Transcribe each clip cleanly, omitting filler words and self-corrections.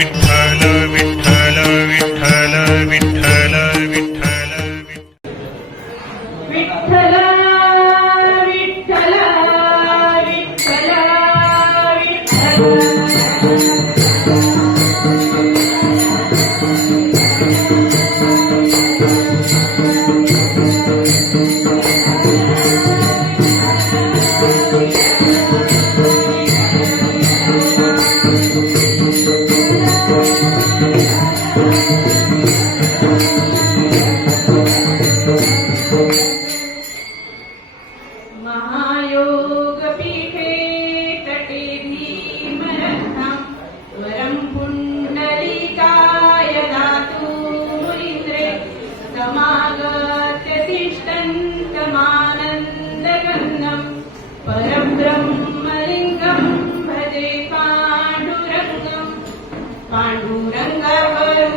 विठ्ठल विठ्ठल विठ्ठल विठ्ठल विठ्ठल विठ्ठल विठ्ठल विठ्ठल महायोग पीठे तटे भीमरथं वरं पुण्डलिकाय दातु मुनीन्द्रे समागत्य तिष्ठन्तमानन्दगन्धं परब्रह्मलिङ्गं भजे पाण्डुरङ्गं पाण्डुरङ्गावरु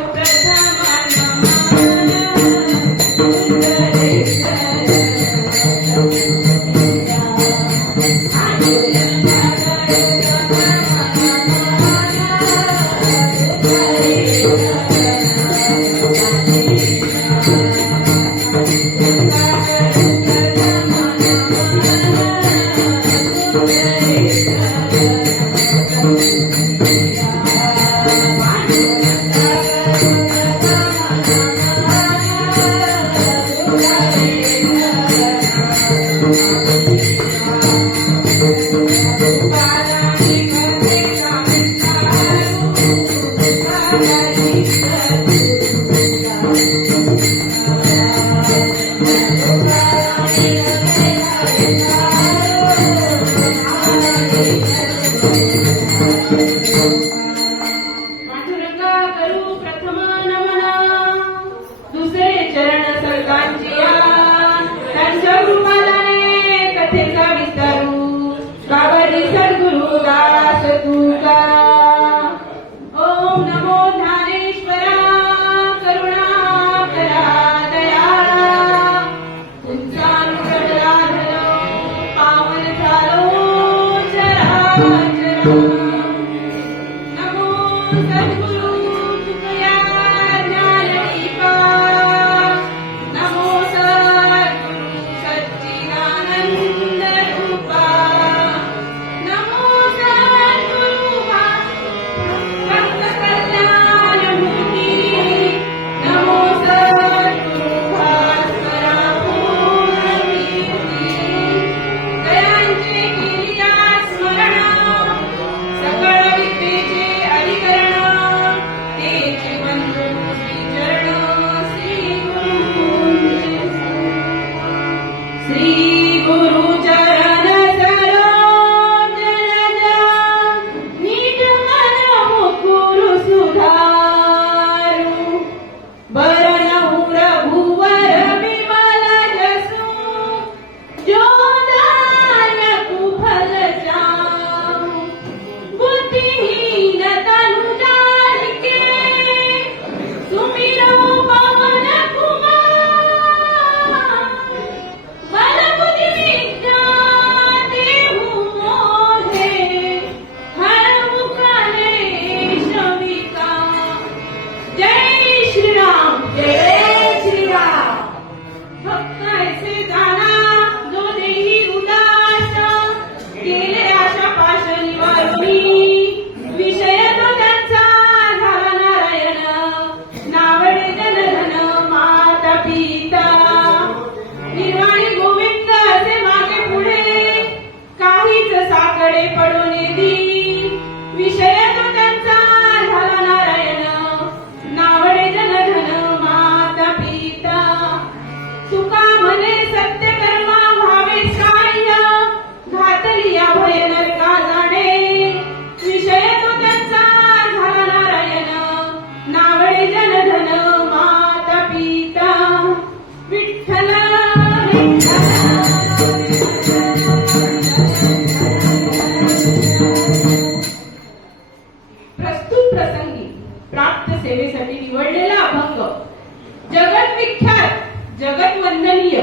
जगतवंदनीय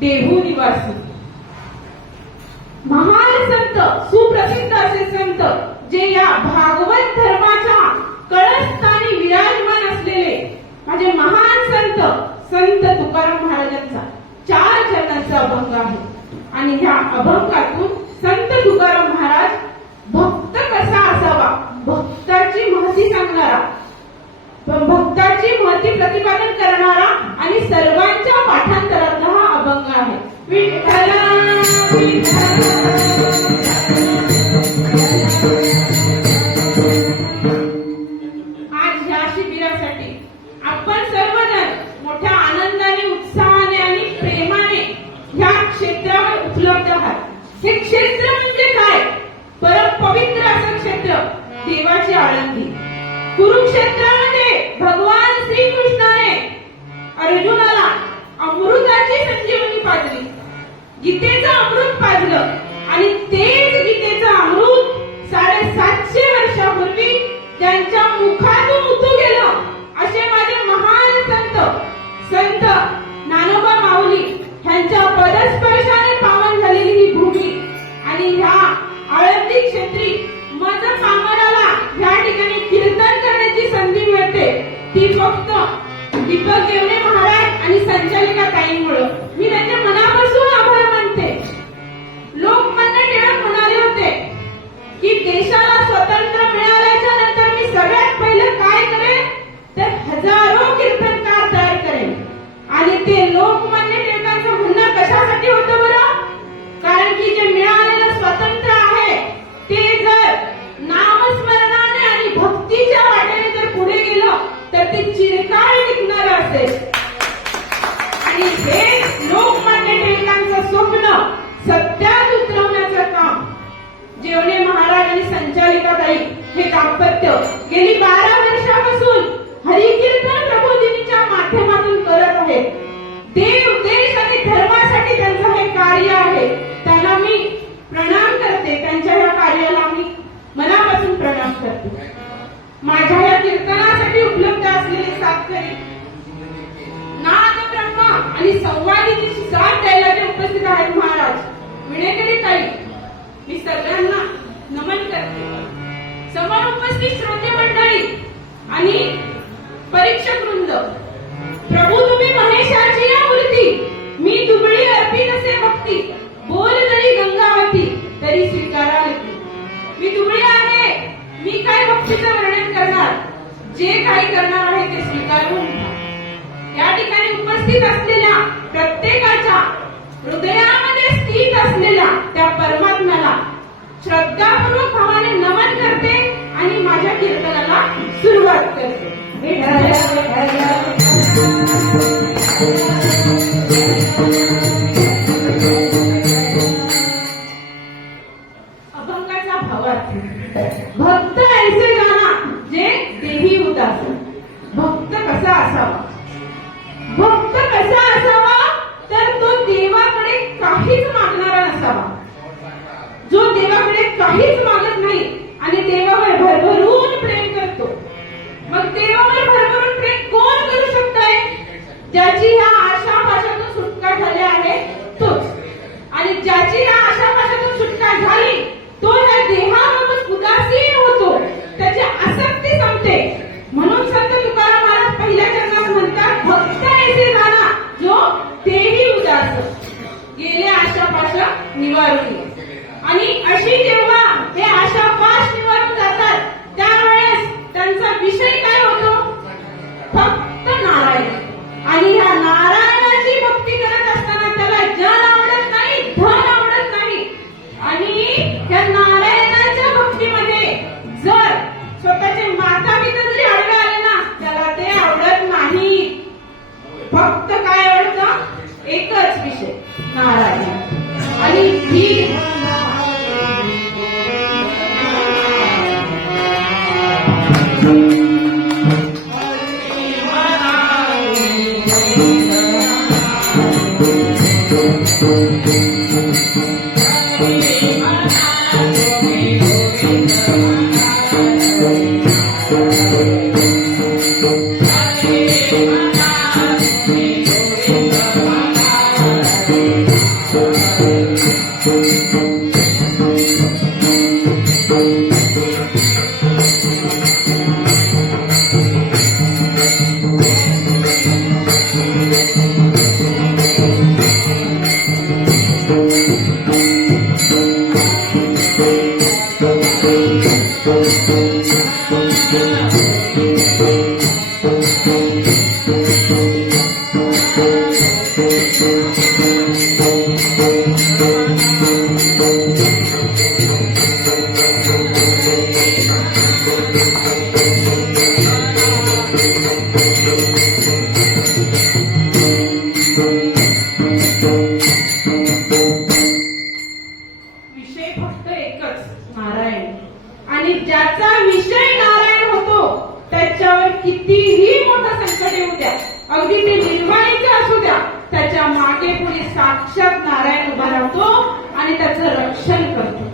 देहू निवासी महान संत, सुप्रसिद्ध असे संत जे या भागवत धर्माच्या सांगणारा, भक्ताची महती प्रतिपादन करणारा आणि सर्वांच्या पाठांतरातला हा अभंग आहे. विठ्ठला आज ह्या शिबिरासाठी आपण सर्वजण मोठ्या आनंदाने, उत्साहाने आणि प्रेमाने ह्या क्षेत्रावर उपलब्ध आहात. हे क्षेत्र म्हणजे काय? परम पवित्र असं क्षेत्र, देवाची आळंदी. कुरुक्षेत्रामध्ये भगवान श्रीकृष्णाने अर्जुनाला अमृताची संजीवनी पाजली, गीतेचं अमृत पाजलं आणि तेच गीतेचं अमृत 750 वर्षापूर्वी त्यांच्या मुखातून उतू गेलं. असे माझे महान संत ज्ञानोबा माऊली ह्यांच्या पदस्पर्शाने पावन झालेली ही भूमी आणि ह्या आळंदी क्षेत्री मज कामराला या ठिकाणी कीर्तन करण्याची संधी मिळते, ती फक्त दीपक देवणे महाराज आणि संचालिका ताईंमुळे. मी त्यांच्या मनापासून आभार मानते. लोकमान्य टिळक म्हणाले होते की देशाला स्वातंत्र्य मिळाल्याच्या नंतर मी सगळ्यात पहिलं काय करेन तर हजारो कीर्तनकार तयार करेन. आणि ते लोकमान्य टिळकांचं म्हणणं कशासाठी होतं बरं? कारण की जे मिळालेलं स्वातंत्र्य आहे ते जर नामस्मरणाने आणि भक्तीच्या वाटेने जर पुढे गेलं तर ते चिरकाळ टिकणार असेल. आणि हे लोकमान्य टिळकांचं स्वप्न सत्यात उतरवण्याचं काम जेवणे महाराज आणि संचालिका ताई हे दाम्पत्य गेली 12 वर्षापासून हरिकीर्तन प्रबोधिनीच्या माध्यमातून करत आहेत. देव, देश आणि धर्मासाठी त्यांचं हे कार्य आहे. त्यांना मी प्रणाम करते. त्यांच्या या कार्याला मी मनापासून प्रणाम करते. माझ्या या कीर्तनासाठी उपलब्ध असलेले साथकरी नाद ब्रह्म आणि संवादिनीची साथ द्यायला जे उपस्थित आहेत महाराज विणेकरी ताई, मी सगळ्यांना नमन करते. समोर उपस्थित श्रोते मंडळी आणि परीक्षक वृंद, प्रभू तुम्ही महेशाची या मूर्ती, मी दुबळी अर्पित असे भक्ती, बोल जरी गंगावती तरी स्वीकारा लेखी. मी दुबळी आहे, मी काय भक्तीचं वर्णन करणार, जे काही करणार आहे ते स्वीकारून घ्या. या ठिकाणी उपस्थित असलेल्या प्रत्येकाच्या हृदयामध्ये स्थित असलेल्या त्या परमात्म्याला श्रद्धापूर्वक भावाने नमन करते आणि माझ्या कीर्तनाला सुरुवात करते. अभंगाचा भावार्थ, भक्त ऐसे जाना जे देही उदास. भक्त कसा असावा? भक्त कसा असावा तर तो देवाकडे काहीच मागणारा नसावा. जो देवाकडे काहीच मागत नाही आणि देवावर भरभरून प्रेम करतो. मग देवावर भरभरून प्रेम कोण करू शकतंय? ज्याची ह्या आशापाशातून सुटका झाली आहे तोच. आणि ज्याची ह्या आशापाशातून सुटका झाली तो ह्या देहाबाबत उदासीन होतो, त्याची आसक्ती संपते. म्हणून संत तुकाराम महाराज पहिल्या चरणात म्हणतात, भक्त ऐसे जाना जो तेही उदास, गेले आशापाशा निवारून. आणि अशी जेव्हा हे आशापाश निवारून जातात त्यावेळेस अगदी ते निर्वाणीचं असू द्या, त्याच्या मागे पुढे साक्षात नारायण उभा राहतो आणि त्याचं रक्षण करतो.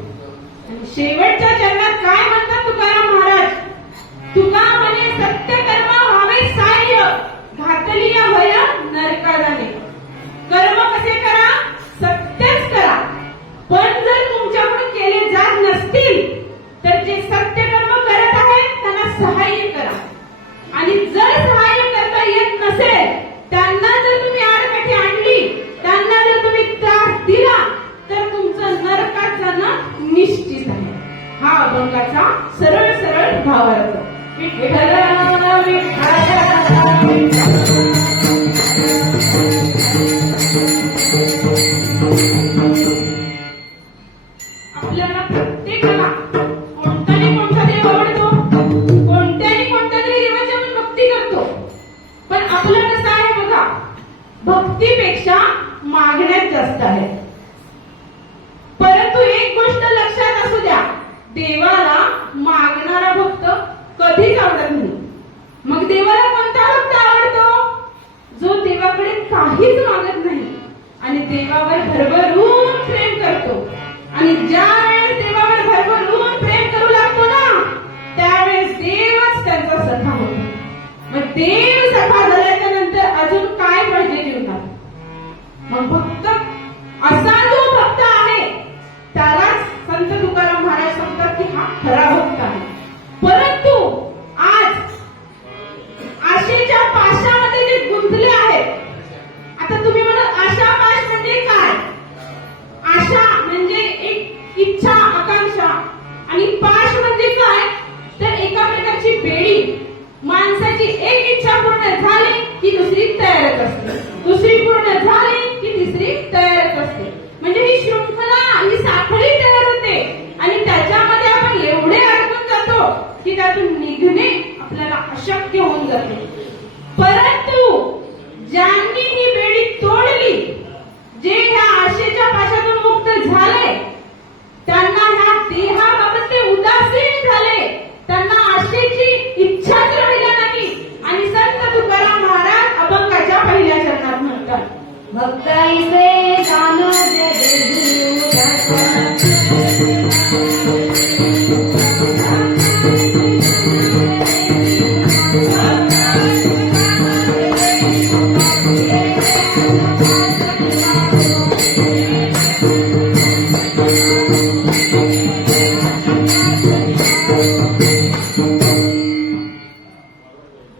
आणि शेवटच्या चरणात काय म्हणतात तुकाराम महाराज? तुका म्हणे सत्य कर्म व्हावे सहाय्य, घातली या भय नरका जाणे. कर्म कसे करा? सत्यच करा. पण जर तुमच्याकडून केले जात नसतील तर जे सत्य कर्म करत आहेत त्यांना सहाय्य करा. आणि जर सहाय्य करता येत नसेल, त्यांना जर तुम्ही आडकाठी आणली, त्यांना जर तुम्ही त्रास दिला, तर तुमचं नरकात जाणं निश्चित आहे. हा अभंगाचा सरळ सरळ भावार्थ. विठ्ठल आपल्याला प्रत्येकाला कोणता देव आवडतो, कोणत्या तरी देवाची आपण भक्ती करतो. पण आपलं कसं आहे बघा, भक्तीपेक्षा मागण्यात जास्त आहे. परंतु एक गोष्ट लक्षात असू द्या, देवाला मागणारा भक्त कधीच आवडत नाही. मग देवाला कोणता भक्त आवडतो? जो देवाकडे काहीच मागत नाही आणि देवावर भरभरून प्रेम करतो. आणि ज्या वेळेस देवावर भरभरून प्रेम करू लागतो ना, त्यावेळेस देवच त्यांचा सखा होतो. मग देव सखा झाल्याच्या नंतर अजून काय पाहिजे जीवनात? मग भक्त, असा जो भक्त आहे त्यालाच संत तुकाराम महाराज सांगतात की हा खरा भक्त आहे. परंतु आज आशेच्या पाशामध्ये जे गुंतले आहेत, आता तुम्ही म्हणत आशा पाश म्हणजे काय? आशा म्हणजे एक इच्छा, आकांक्षा, आणि पाश म्हणजे काय? तर एका प्रकारची बेडी. माणसाची एक इच्छा पूर्ण झाली की दुसरी तयारच असते, दुसरी पूर्ण झाली की तिसरी तयारच असते. म्हणजे ही शृंखला, ही साखळी तयार होते आणि त्याच्यामध्ये आपण एवढे अडकून जातो की त्यातून निघणे आपल्याला अशक्य होऊन जाते. परंतु ज्यांनी ही बेडी तोडली, जे ह्या आशेच्या पाशातून मुक्त झाले, त्यांना ह्या देहाबाबत ते उदासीन झाले, त्यांना आशेची इच्छाच राहिला नाही. आणि संत तुकाराम महाराज अभंगाच्या पहिल्या चरणात म्हणतात, भक्ताईचे जाण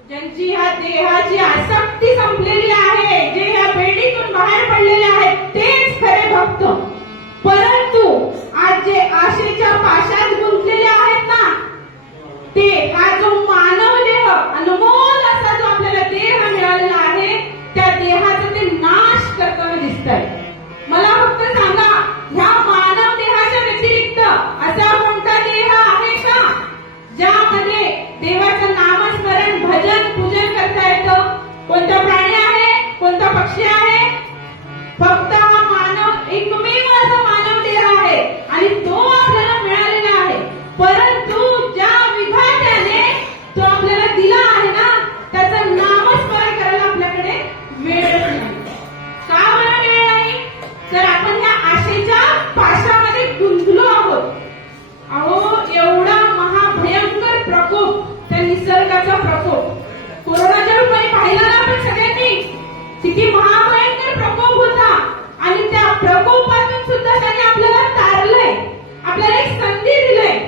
ज्यांची ह्या देहाची आसक्ती संपलेली आहे, जे ह्या बेडीतून बाहेर पडलेले आहेत, तेच खरे भक्त. परंतु आज जे आशेच्या पाशात गुंतलेले आहेत ना, ते हा जो मानव देह, अनमोल असा जो आपल्याला देह मिळालेला आहे, त्या देहाचा ते नाश करताना दिसत आहे. मला फक्त सांगा, ह्या मानव देहाच्या व्यतिरिक्त असा कोणता देह आहे का ज्यामध्ये देवाचं नामस्मरण, भजन, पूजन करता येतं? कोणता प्राणी आहे? कोणता पक्षी आहे? फक्त हा मानव, एकमेव असा मानव देह आहे आणि तो आपल्याला मिळालेला आहे. परंतु ज्या विधात्याने तो आपल्याला दिला आहे ना, त्याचं नामस्मरण करायला आपल्याकडे वेळच नाही. का बरं वेळ नाही? तर आपण या आशेच्या पाशामध्ये गुंतलो आहोत. अहो, एवढा महाभयंकर प्रकोप, त्या निसर्गाचा प्रकोप कोरोनाच्या रूपाने पाहिला ना आपण सगळ्यांनी, किती महाभयंकर प्रकोप होता. आणि त्या प्रकोपातून सुद्धा त्यांनी आपल्याला तारलंय, आपल्याला एक संधी दिलंय.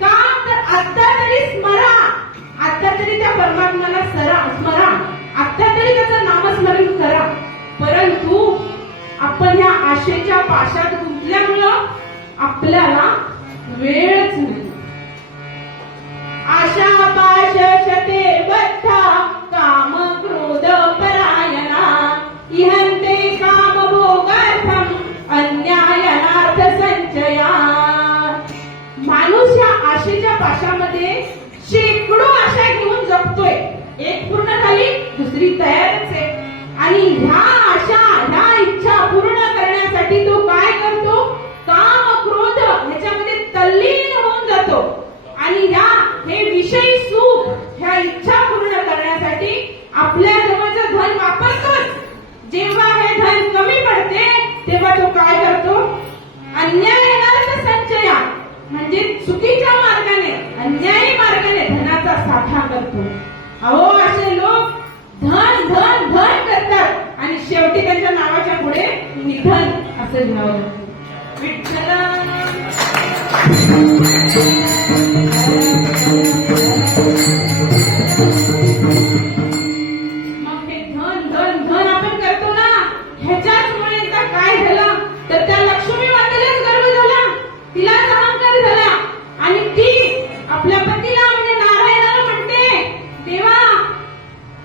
का? तर आता तरी स्मरा, आता तरी त्या परमात्म्याला स्मरा, आता तरी त्याचं नामस्मरण करा. परंतु आपण या आशेच्या पाशात गुंतल्यामुळं आपल्याला वेळच नाही. आशा पाश शते बद्धा, काम क्रोध परायणा, इहंते काम भोगार्थम, अन्यायनार्थ संचया. माणूस या आशेच्या पाशामध्ये शेकडो आशा घेऊन जगतोय. एक पूर्ण झाली, दुसरी तयारच आहे. आणि ह्या आशा, ह्या इच्छा पूर्ण करण्यासाठी तो काय करतो? काम क्रोध ह्याच्यामध्ये तल्लीन होऊन जातो. आणि हे विषयी सुख, ह्या इच्छा पूर्ण करण्यासाठी आपल्या जवळचं धन वापर तेव्हा तो काय करतो, अन्याय येणार संचया म्हणजे चुकीच्या मार्गाने अन्यायी मार्गाने धनाचा साठा करतो. अहो असे लोक धन धन धन करतात आणि शेवटी त्यांच्या नावाच्या पुढे निधन असं लिहावं लागतं. विठ्ठला मग हे धन धन धन आपण करतो ना, ह्याच्याचमुळे एकदा काय झालं तर त्या लक्ष्मी मातेलाच गर्व झाला, तिलाच अहंकार झाला आणि ती आपल्या पतीला म्हणजे नारायणाला म्हणते, देवा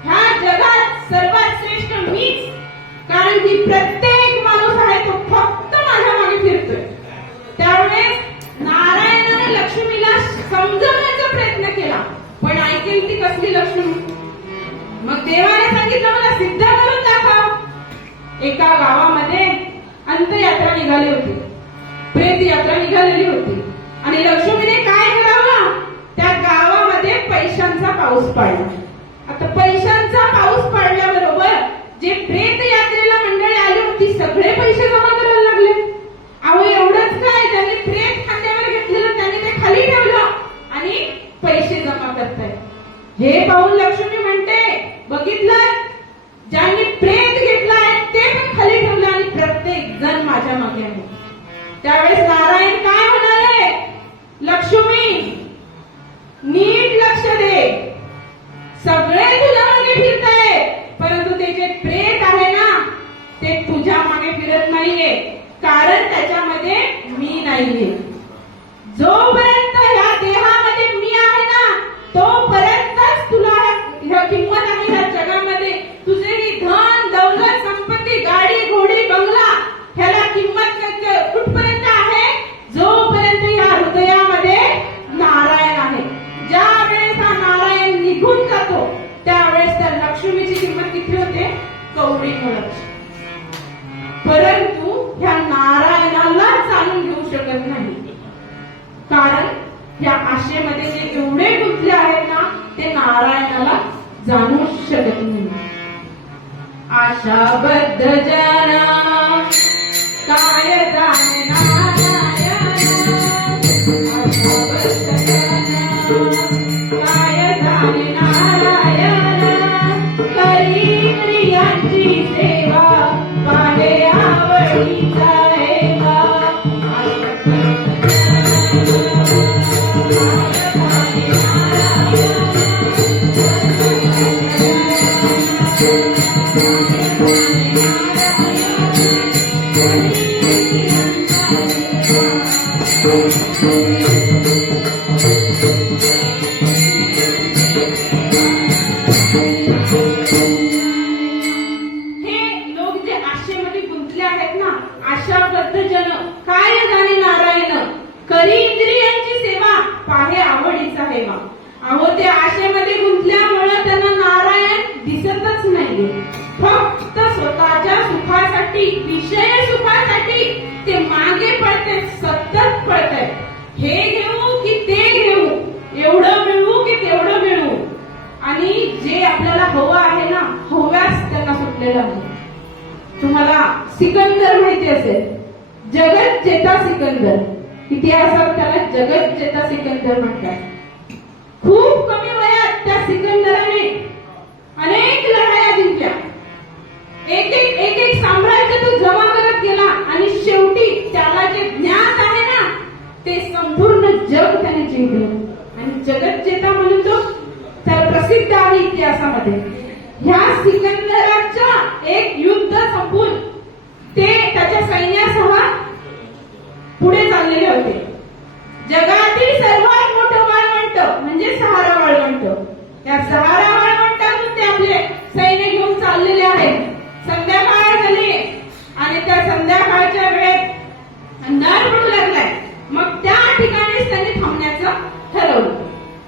ह्या जगात सर्वात श्रेष्ठ मीच, कारण की प्रत्येक माणूस आहे तो फक्त माझ्या मागे फिरतोय. त्यावेळेस नारायणाने लक्ष्मीला समजवण्याचा प्रयत्न केला, पण ऐकेल ती कसली लक्ष्मी. मग देवाने सांगितलं मला सिद्ध करून दाखव. एका गावामध्ये अंत्ययात्रा निघाली होती, प्रेत यात्रा निघालेली होती आणि लक्ष्मीने काय करावं, त्या गावामध्ये पैशांचा पाऊस पाडला. आता पैशांचा पाऊस पाडल्याबरोबर जे प्रेत यात्रेला मंडळी आली होती सगळे पैसे जमा करायला लागले. अहो एवढंच काय, ज्यांनी प्रेत खांद्यावर घेतलेलं त्यांनी ते खाली ठेवलं आणि पैसे जमा करताय. हे पाहून लक्ष्मी म्हणते, बघितलं ज्यांनी प्रेत घेतलाय ते पण खाली ठेवलं आणि प्रत्येक जण माझ्या मागे आहे. त्यावेळेस नारायण काय म्हणाले, लक्ष्मी नीट लक्ष दे, सगळे तुझ्या मागे फिरताय परंतु ते जे प्रेत आहे ना ते तुझ्या मागे फिरत नाहीये, कारण त्याच्यामध्ये मी नाहीये. जोपर्यंत ह्या देहामध्ये मी आहे ना तोपर्यंतच तुला किंमत आहे ह्या जगामध्ये. तुझे ही धन दौलत संपत्ती गाडी घोडी बंगला ह्याला किंमत कुठपर्यंत आहे, जोपर्यंत या हृदयामध्ये नारायण आहे. ज्या वेळेस हा नारायण निघून जातो त्यावेळेस त्या लक्ष्मीची किंमत किती होते, कवडी मुळच. परंतु ह्या नारायणाला जाणून घेऊ शकत नाही, कारण या आशेमध्ये जे एवढे गुंतले आहेत ना ते नारायणाला जाणू शकत नाही. आशाबद्ध जना काय जाणे नारायण, आशाबद्ध जना काय जाणे नारायण, करी प्रियांची सेवा पाहे आवडीचा हेवा. अहो ते आशेमध्ये गुंतल्यामुळे त्यांना नारायण दिसतच नाही, फक्त स्वतःच्या सुखासाठी विषय सुखासाठी ते मागे पडते, सतत पडते. हे घेऊ की ते घेऊ, एवढं मिळवू की तेवढं मिळवू, आणि जे आपल्याला हवं आहे ना हव्यास त्यांना सुटलेलं आहे. तुम्हाला सिकंदर माहिती असेल, जगत चेता सिकंदर, इतिहासात त्याला जगत चेता सिकंदर म्हणतात. खूप कमी वयात त्या सिकंदराने अनेक लढाया जिंकल्या, एक एक साम्राज्य तो जमा करत गेला आणि शेवटी त्याला जे ज्ञान आहे ना ते संपूर्ण जग त्याने जिंकलं. आणि जगत चेता म्हणून तो त्याला प्रसिद्ध आहे इतिहासामध्ये. ह्या सिकंदराच्या एक युद्ध संपून ते त्याच्या सैन्यासह पुढे चाललेले होते. जगातील सर्वात मोठं वाळवंट म्हणजे सहारा वाळवंट, त्या सहारा वाळवंटातून ते आपले सैन्य घेऊन चाललेले आहेत. संध्याकाळ झाली आणि त्या संध्याकाळच्या वेळेत अंधार पडू लागलाय. मग त्या ठिकाणीच त्यांनी थांबण्याचं ठरवलं.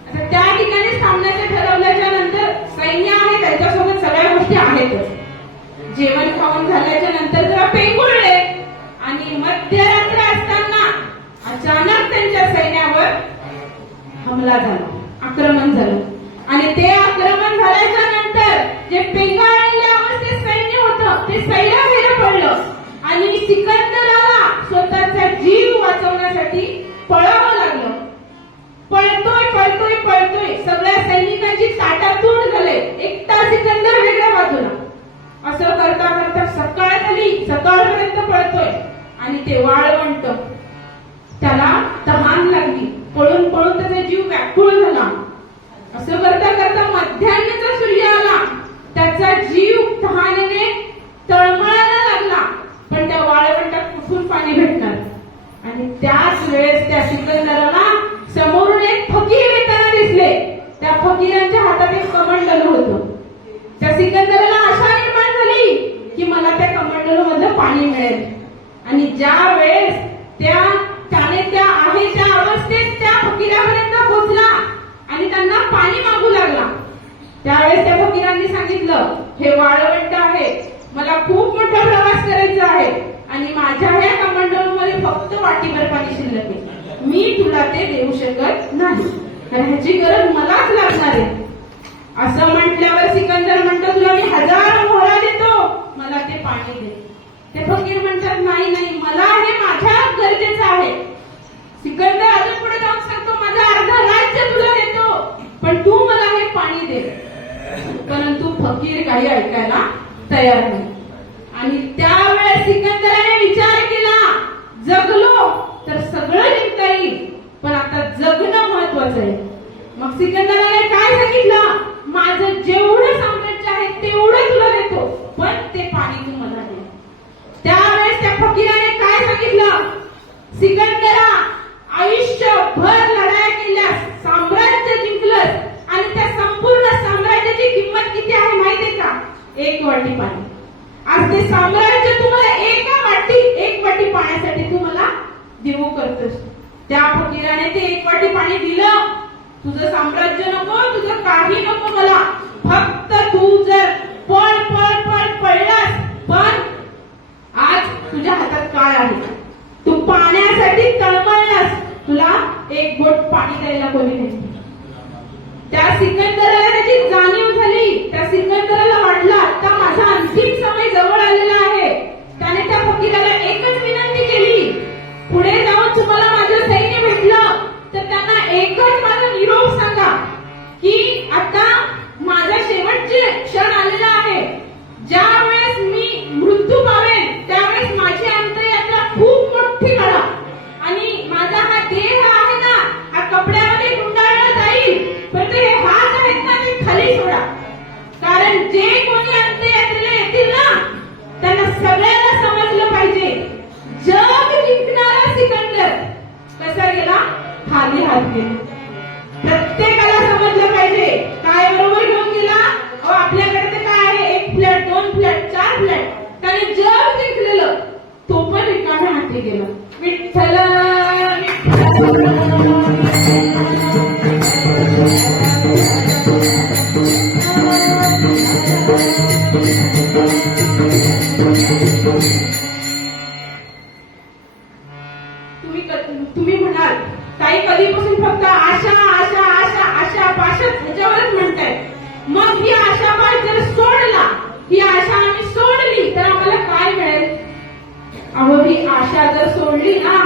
आता त्या ठिकाणीच थांबण्याचं ठरवल्याच्या नंतर सैन्य आहे त्यांच्यासोबत सगळ्या गोष्टी आहेतच. जेवण खाऊन झाल्याच्या नंतर जरा पेंगुळले आणि मध्यरात्र असताना अचानक त्यांच्या सैन्यावर हमला झाला, आक्रमण झालं. आणि ते आक्रमण झाल्याच्या नंतर जे पेंगाळलेल्या अवस्थेत सैन्य होतं ते सैन्य बाहेर पडलं आणि सिकंदराला स्वतःचा जीव वाचवण्यासाठी पळावं लागलं. पळतोय पळतोय पळतोय, सगळ्या सैनिकांची ताटातूट झाले, एकटा सिकंदर वेगळ्या बाजूला. असं करता करता सकाळ झाली, सकाळपर्यंत पळतोय आणि ते वाळवंट, त्याला तहान लागली, पळून पळून त्याचा जीव व्याकुळ झाला. असं करता करता मध्यान्हचा सूर्य आला, त्याचा जीव तहानेने तळमळायला लागला. पण त्या वाळवंटात कुठून पाणी भेटणार? आणि त्याच वेळेस त्या सिकंदराला समोरून एक फकीर येताना दिसले. त्या फकीरांच्या हातात एक कमंडल होतं. त्या सिकंदराला आशा निर्माण झाली की मला त्या कमंडल मधलं पाणी मिळेल. आणि ज्या वेळेस त्याने त्या आहेच्या अवस्थेत त्या फकीरापर्यंत पोहोचला आणि त्यांना पाणी मागू लागला, त्यावेळेस त्या फकीरांनी सांगितलं, हे वाळवंट आहे, मला खूप मोठा प्रवास करायचा आहे आणि माझ्या ह्या कमंडलूमध्ये फक्त वाटीभर पाणी शिल्लक आहे, मी तुला ते देऊ शकत नाही, तर ह्याची गरज मलाच लागणार आहे. असं म्हटल्यावर सिकंदर म्हणतो, तुला मी 1000 मोहरा देतो, मला ते पाणी दे. ते फकीर म्हणतात, नाही नाही, मला हे माझ्या गरजेचं आहे. सिकंदर अजून पुढे जाऊन सांगतो, माझं अर्धा राज्य तुला देतो, पण तू मला हे पाणी दे. परंतु फकीर काही ऐकायला तयार नाही. आणि त्यावेळेस सिकंदराने विचार केला, जगलो तर सगळं जिंकता येईल, पण आता जगणं महत्वाचं आहे. मग सिकंदराने काय सांगितलं, माझं जेवढं साम्राज्य आहे तेवढं तुला देतो, पण ते पाणी तू मला दे. त्यावेळेस त्या फकीराने काय सांगितलं, सिकंदरा, आयुष्यभर लढाया केल्यास, साम्राज्य जिंकलंस आणि त्या संपूर्ण साम्राज्याची किंमत किती आहे माहितीये का? 1 वाटी पाणी. आज ते साम्राज्य तुम्हाला एक वाटी पाण्यासाठी तू मला देऊ करतोस. त्या फकीराने ते 1 वाटी पाणी दिलं. तुझं साम्राज्य नको, तुझं काही नको मला, फक्त तू जर पळ पळ पळ पळलास, पण आज तुझ्या हातात काय आहे, तू पाण्यासाठी तळमळलास, तुला 1 बोट पाणी द्यायला कोणी नाही. त्या सिकंदराला त्याची जाणीव झाली. त्या सिकंदराला वाटलं, आता माझा अंतिम समय जवळ आलेला आहे. त्याने त्या फकीराला एकच विनंती केली, पुढे जाऊन तुम्हाला माझं सैन्य भेटलं तर त्यांना एकच माझा निरोप सांगा की आता माझा शेवटचे क्षण आलेला आहे. ज्या वेळेस मी मृत्यू पावेन त्यावेळेस माझी अंत्ययात्रा खूप मोठी करा आणि माझा हा देह आहे ना, हा कपड्यामध्ये गुंडाळला जाईल, पण ते हात आहेत ना, ते खाली सोडा. कारण जे कोणी अंत्ययात्रेला येतील ना, त्यांना सगळ्यांना समजलं पाहिजे, जग जिंकणारा सिकंदर कसा गेला, खाली हात गेला. प्रत्येकाला समजलं पाहिजे, काय बरोबर घेऊन गेला. आपल्याकडे तर काय आहे, 1 फ्लॅट 2 फ्लॅट 4 फ्लॅट, त्याने जग जिंकलेलं, तो पण रिकाम्या हाती गेला. विठ्ठल तुम्ही म्हणाल, ताई कधीपासून फक्त आशा आशा आशा आशा पाशाच ह्याच्यावरच म्हणताय. मग ही आशा पाश जर सोडला, ही आशा आम्ही सोडली तर आम्हाला काय मिळेल? अहो, ही आशा जर सोडली ना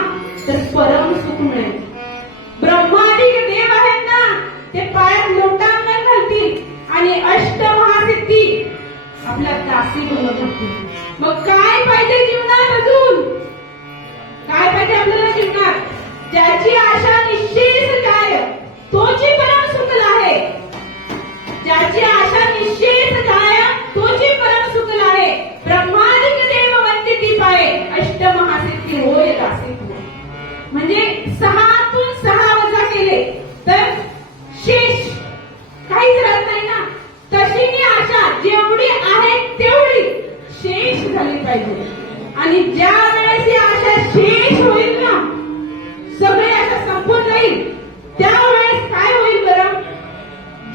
तर परम सुख मिळेल. ब्रह्मादिक देव आहेत ना, ते पायात लोटांगण घालतील आणि अष्टमहासिद्धी आपल्या दासी बनवत राहतील. मग काय पाहिजे जीवनात अजून? काय पाहिजे आपल्याला जीवनात? ज्याची आशा निश्चेष जाय तोची परम सुखल आहे. ज्याची आशा निश्चेष जाय तोची परम सुखल आहे. ब्रह्मादिक देव वंदिती पाये, अष्टमहासिद्धी होय दासी. म्हणजे 6तून 6 वजा केले तर शेष काहीच राहत नाही ना. तशी ती आशा जेवढी आहे तेवढी शेष झाली पाहिजे. आणि ज्या वेळेस ही आशा शेष होईल ना, सगळी आशा संपून जाईल, त्यावेळेस काय होईल बरं?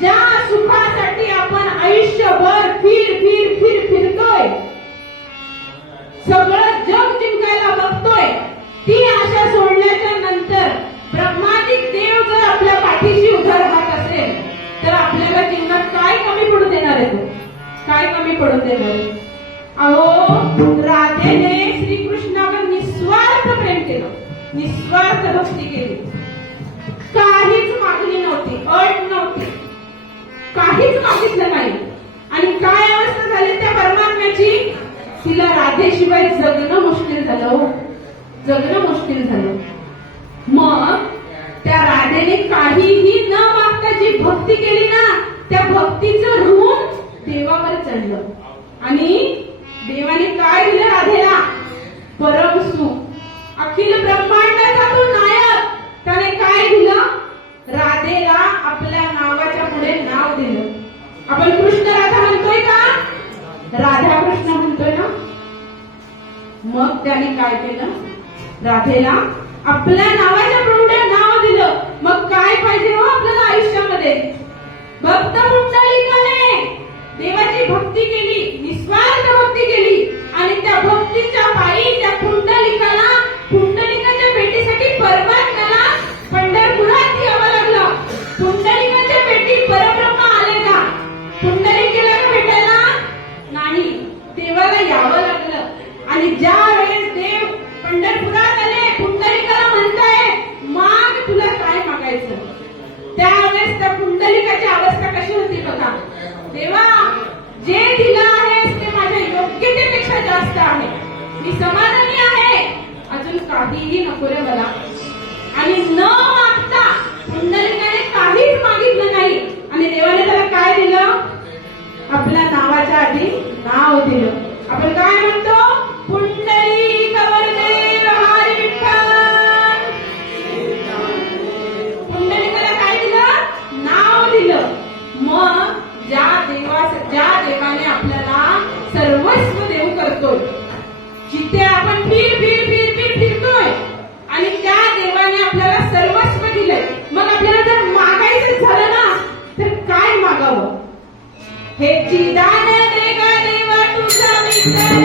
ज्या सुखासाठी आपण आयुष्यभर फिरतोय, सगळं जग जिंकायला बघतोय, ती आशा सोडल्याच्या नंतर ब्रह्मादिक देव जर आपल्या पाठीशी उभा राहत असेल तर आपल्याला जीवनात काय कमी पडू देणार आहे? काय कमी पडू देणार? अहो, राधेने श्री निस्वार्थ भक्ती केली. काहीच मागणी नव्हती, अट नव्हती, काहीच मागितलं नाही. आणि काय अवस्था झाली त्या परमात्म्याची, तिला राधेशिवाय जगणं मुश्किल झालं हो. जगणं मुश्किल झालं. मग त्या राधेने काहीही न मागता जी भक्ती केली ना, त्या भक्तीचं ऋण देवावर चढलं. आणि देवाने काय दिलं राधेला? परम सुख. अखिल ब्रह्मांडाचा तो नायक, त्याने काय दिलं? राधेला आपल्या नावाच्या पुढे नाव दिलं. आपण कृष्ण राधा म्हणतोय का? राधा कृष्ण म्हणतोय ना. मग त्याने काय केलं? राधेला आपल्या नावाच्या पुढे नाव दिलं. मग काय पाहिजे हो आपल्याला आयुष्यामध्ये? भक्त पुंडलिकाने देवाची भक्ती केली, निस्वार्थ भक्ती केली. आणि त्या भक्तीच्या पायी त्या पुंडलिकाला, पुंडलिकाच्या भेटीसाठी परमात्म्याला पंढरपुरात यावं लागलं. पुंडलिकाच्या भेटी परब्रह्म आले का? पुंडलिकेला भेटायला नाही, देवाला यावं लागलं. आणि ज्या वेळेस देव पंढरपुरात आले, पुंडलिकाला म्हणताय माग, तुला काय मागायचं? त्यावेळेस त्या पुंडलिकाची अवस्था कशी होती बघा. देवा, जे दिलं आहेस ते माझ्या योग्यतेपेक्षा जास्त आहे, मी समाधानी आहे, अजून काहीही नको रे मला. आणि न मागता पुंडलिकाने काहीच मागितलं नाही. आणि देवाने त्याला काय दिलं? आपल्या नावाच्या आधी नाव दिलं. आपण काय म्हणतो? पुंडलिक वरदे हरी विठ्ठल. पुंडलिकाला काय दिलं? नाव दिलं. मग ज्या देवाने आपल्याला सर्वस्व देव करतोय, जिथे आपण फिरतोय, आणि त्या देवाने आपल्याला सर्वस्व दिलंय, मग आपल्याला जर मागायचं झालं ना, तर काय मागावं? हे दान दे गा देवा तुझा विठ्ठल.